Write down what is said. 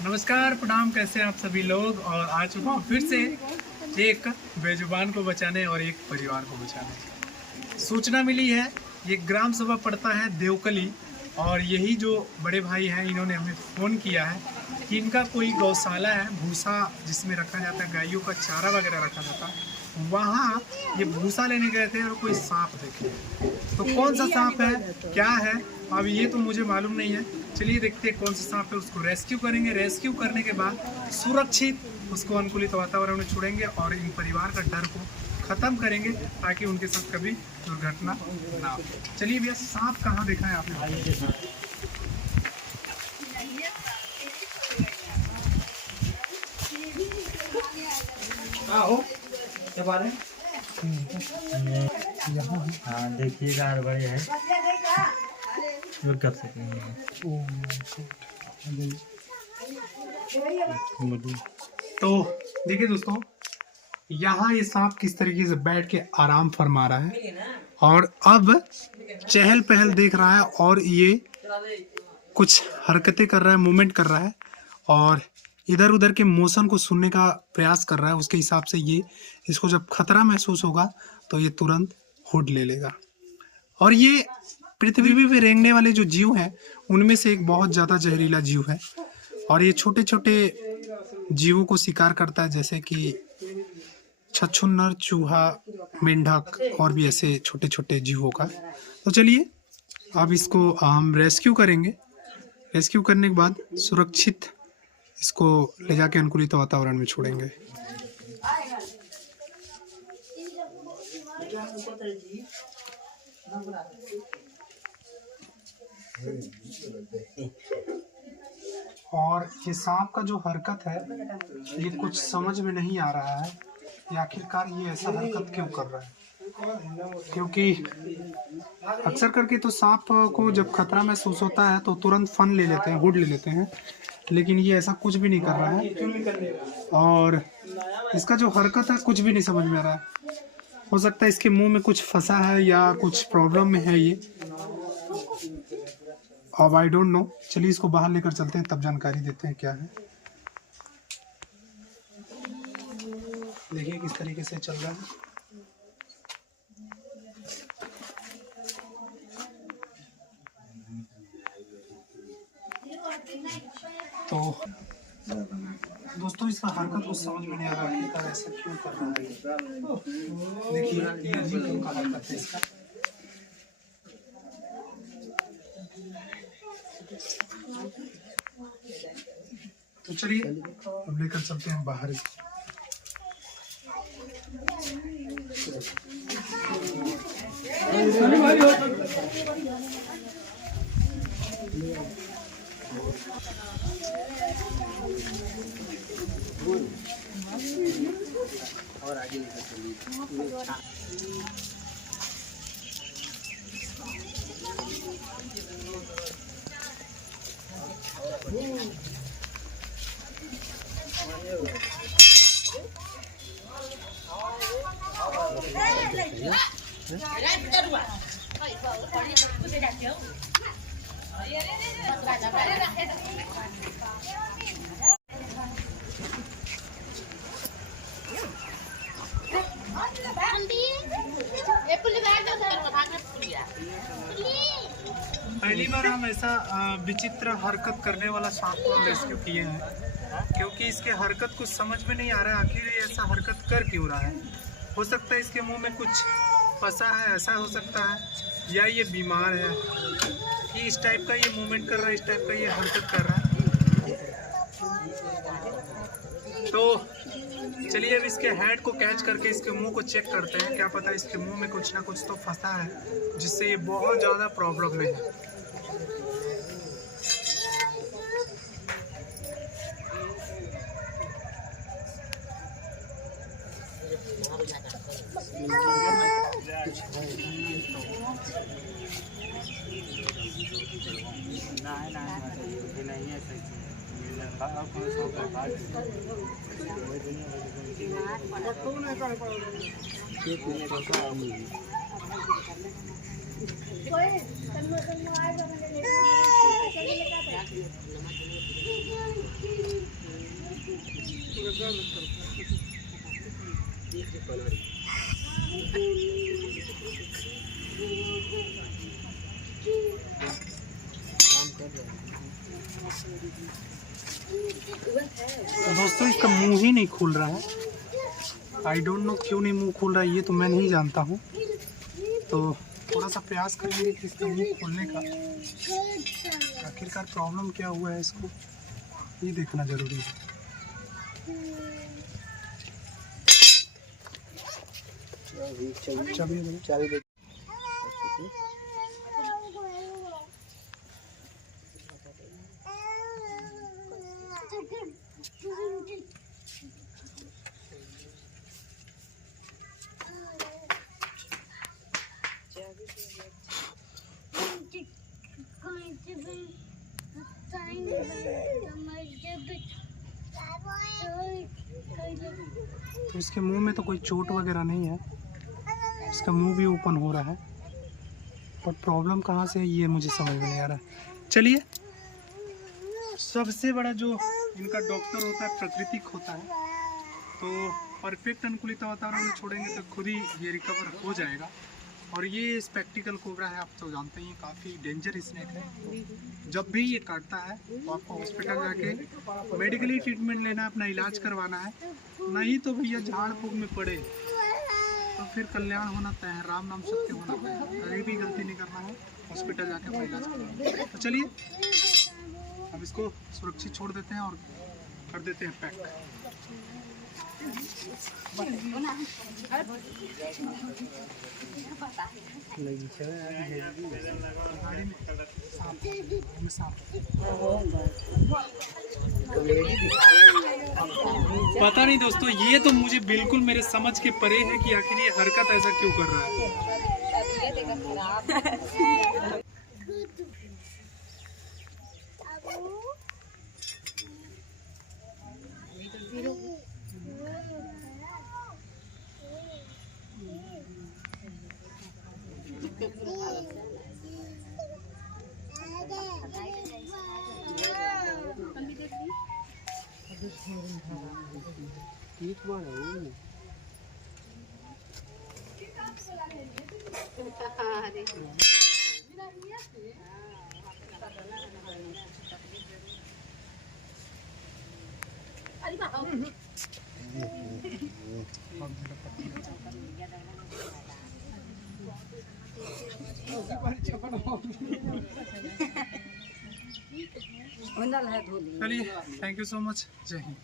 नमस्कार, प्रणाम। कैसे हैं आप सभी लोग। और आ चुका हूँ फिर से एक बेजुबान को बचाने और एक परिवार को बचाने। सूचना मिली है, ये ग्राम सभा पड़ता है देवकली, और यही जो बड़े भाई हैं इन्होंने हमें फ़ोन किया है कि इनका कोई गौशाला है, भूसा जिसमें रखा जाता है, गायों का चारा वगैरह रखा जाता है, वहाँ ये भूसा लेने गए थे और कोई सांप देखे। तो कौन सा सांप है, क्या है, अब ये तो मुझे मालूम नहीं है। चलिए देखते हैं कौन सा सांप है, उसको रेस्क्यू करेंगे। रेस्क्यू करने के बाद सुरक्षित उसको अनुकूलित वातावरण में छोड़ेंगे और इन परिवार का डर को ख़त्म करेंगे ताकि उनके साथ कभी दुर्घटना ना हो। चलिए भैया, सांप कहाँ देखा है आपने? आओ, क्या बात है? यहाँ हाँ देखिएगा, बड़े है जो कर सकेंगे। तो देखिए दोस्तों, यहाँ ये सांप किस तरीके से बैठ के आराम फरमा रहा है और अब चहल पहल देख रहा है और ये कुछ हरकतें कर रहा है, मूवमेंट कर रहा है और इधर उधर के मोशन को सुनने का प्रयास कर रहा है। उसके हिसाब से ये इसको जब खतरा महसूस होगा तो ये तुरंत हुड ले लेगा। और ये पृथ्वी पे रेंगने वाले जो जीव हैं उनमें से एक बहुत ज़्यादा जहरीला जीव है और ये छोटे छोटे जीवों को शिकार करता है, जैसे कि छछूंदर, चूहा, मेंढक और भी ऐसे छोटे छोटे जीवों का। तो चलिए अब इसको हम रेस्क्यू करेंगे। रेस्क्यू करने के बाद सुरक्षित इसको ले जाके अनुकूलित वातावरण में छोड़ेंगे। और ये सांप का जो हरकत है ये कुछ समझ में नहीं आ रहा है कि आखिरकार ये ऐसा हरकत क्यों कर रहा है, क्योंकि अक्सर करके तो सांप को जब खतरा महसूस होता है तो तुरंत फन ले लेते हैं, हुड ले लेते हैं, लेकिन ये ऐसा कुछ भी नहीं कर रहा है और इसका जो हरकत है कुछ भी नहीं समझ में आ रहा है। हो सकता है इसके मुंह में कुछ फंसा है या कुछ प्रॉब्लम में है ये, अब आई डोंट नो। चलिए इसको बाहर लेकर चलते हैं, तब जानकारी देते हैं क्या है। देखिए किस तरीके से चल रहा है। तो दोस्तों, इसका हरकत कुछ समझ में नहीं आ रहा है, ऐसा क्यों कर रहा है। देखिए ये अजीब का हरकत है इसका। तो चलिए अब लेकर चलते हैं बाहर। और आगे लेकर चलिए। पहली बार हम ऐसा विचित्र हरकत करने वाला सांप को रेस्क्यू किए हैं, क्योंकि इसके हरकत कुछ समझ में नहीं आ रहा है आखिर ये ऐसा हरकत कर क्यों रहा है। हो सकता है इसके मुंह में कुछ फंसा है, ऐसा हो सकता है, या ये बीमार है कि इस टाइप का ये मूवमेंट कर रहा है, इस टाइप का ये हरकत कर रहा है। तो चलिए अब इसके हेड को कैच करके इसके मुंह को चेक करते हैं, क्या पता इसके मुंह में कुछ ना कुछ तो फंसा है जिससे ये बहुत ज़्यादा प्रॉब्लम में है। तो दोस्तों इसका मुंह ही नहीं खुल रहा है। आई डोंट नो क्यों नहीं मुंह खुल रहा है, ये तो मैं नहीं जानता हूँ। तो थोड़ा सा प्रयास करेंगे कि इसका मुंह खोलने का। आखिरकार प्रॉब्लम क्या हुआ है इसको, ये देखना जरूरी है। चाबी तो इसके मुंह में तो कोई चोट वगैरह नहीं है, इसका मुंह भी ओपन हो रहा है, पर प्रॉब्लम कहाँ से है ये मुझे समझ में नहीं आ रहा है। चलिए, सबसे बड़ा जो इनका डॉक्टर होता है प्राकृतिक होता है, तो परफेक्ट अनुकूलित वातावरण में छोड़ेंगे तो खुद ही ये रिकवर हो जाएगा। और ये स्पेक्टिकल कोबरा है, आप तो जानते ही, काफ़ी डेंजर स्नेक है। जब भी ये काटता है तो आपको हॉस्पिटल जाके मेडिकली ट्रीटमेंट लेना है, अपना इलाज करवाना है, नहीं तो भैया झाड़ फूक में पड़े तो फिर कल्याण होना तय है, राम नाम सत्य होना तय है। कभी भी गलती नहीं करना है, हॉस्पिटल जाके अपना इलाज करवाना है। तो चलिए अब इसको सुरक्षित छोड़ देते हैं और कर देते हैं पैक। पता नहीं दोस्तों, ये तो मुझे बिल्कुल मेरे समझ के परे है कि आखिर ये हरकत ऐसा क्यों कर रहा है। चलिए, थैंक यू सो मच, जय हिंद।